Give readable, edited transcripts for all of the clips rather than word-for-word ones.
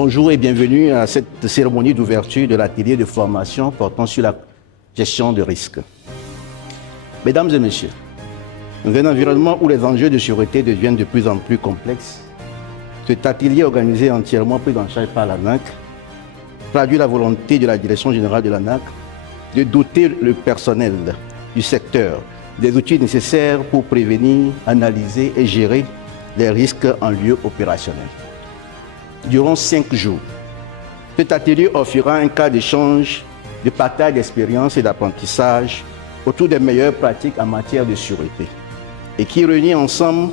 Bonjour et bienvenue à cette cérémonie d'ouverture de l'atelier de formation portant sur la gestion de risques. Mesdames et messieurs, dans un environnement où les enjeux de sûreté deviennent de plus en plus complexes, cet atelier organisé entièrement pris en charge par l'ANAQ traduit la volonté de la direction générale de l'ANAQ de doter le personnel du secteur des outils nécessaires pour prévenir, analyser et gérer les risques en lieu opérationnel. Durant 5 jours, cet atelier offrira un cadre d'échange, de partage d'expériences et d'apprentissage autour des meilleures pratiques en matière de sûreté et qui réunit ensemble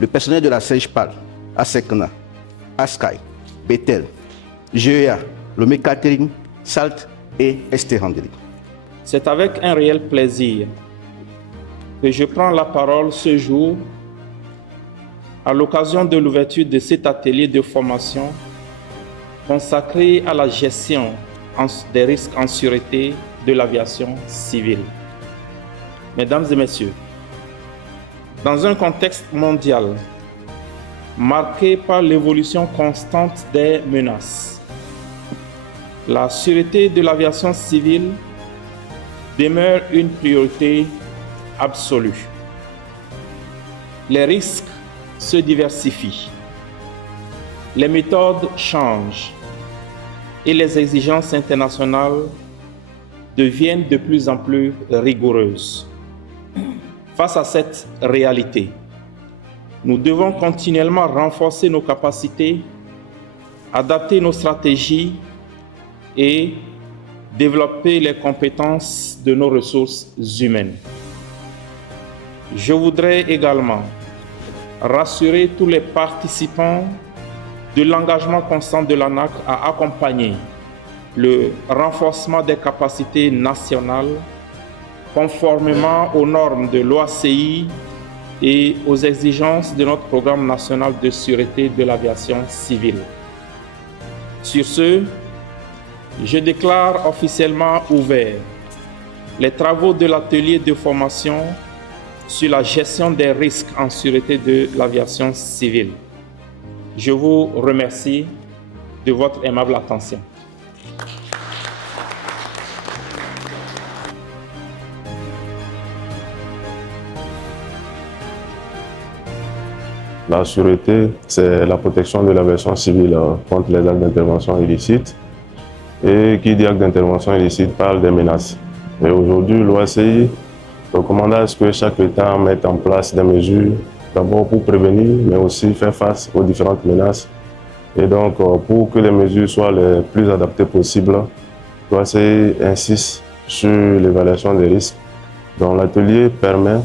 le personnel de la CEJPAL, ASECNA, ASCAI, Bethel, GEA, Lomé Catering, SALT et Estéhandeli. C'est avec un réel plaisir que je prends la parole ce jour à l'occasion de l'ouverture de cet atelier de formation consacré à la gestion des risques en sûreté de l'aviation civile. Mesdames et messieurs, dans un contexte mondial marqué par l'évolution constante des menaces, la sûreté de l'aviation civile demeure une priorité absolue. Les risques se diversifient, les méthodes changent et les exigences internationales deviennent de plus en plus rigoureuses. Face à cette réalité, nous devons continuellement renforcer nos capacités, adapter nos stratégies et développer les compétences de nos ressources humaines. Je voudrais également rassurer tous les participants de l'engagement constant de l'ANAQ à accompagner le renforcement des capacités nationales conformément aux normes de l'OACI et aux exigences de notre programme national de sûreté de l'aviation civile. Sur ce, je déclare officiellement ouverts les travaux de l'atelier de formation sur la gestion des risques en sûreté de l'aviation civile. Je vous remercie de votre aimable attention. La sûreté, c'est la protection de l'aviation civile contre les actes d'intervention illicites. Et qui dit acte d'intervention illicite parle des menaces. Et aujourd'hui, l'OACI recommande à ce que chaque État mette en place des mesures, d'abord pour prévenir, mais aussi faire face aux différentes menaces. Et donc, pour que les mesures soient les plus adaptées possibles, l'OACI insiste sur l'évaluation des risques. Donc, l'atelier permet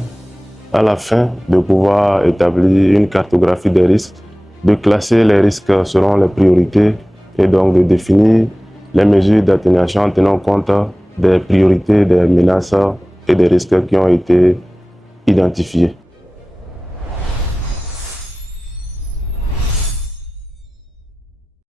à la fin de pouvoir établir une cartographie des risques, de classer les risques selon les priorités et donc de définir les mesures d'atténuation en tenant compte des priorités, des menaces et des risques qui ont été identifiés.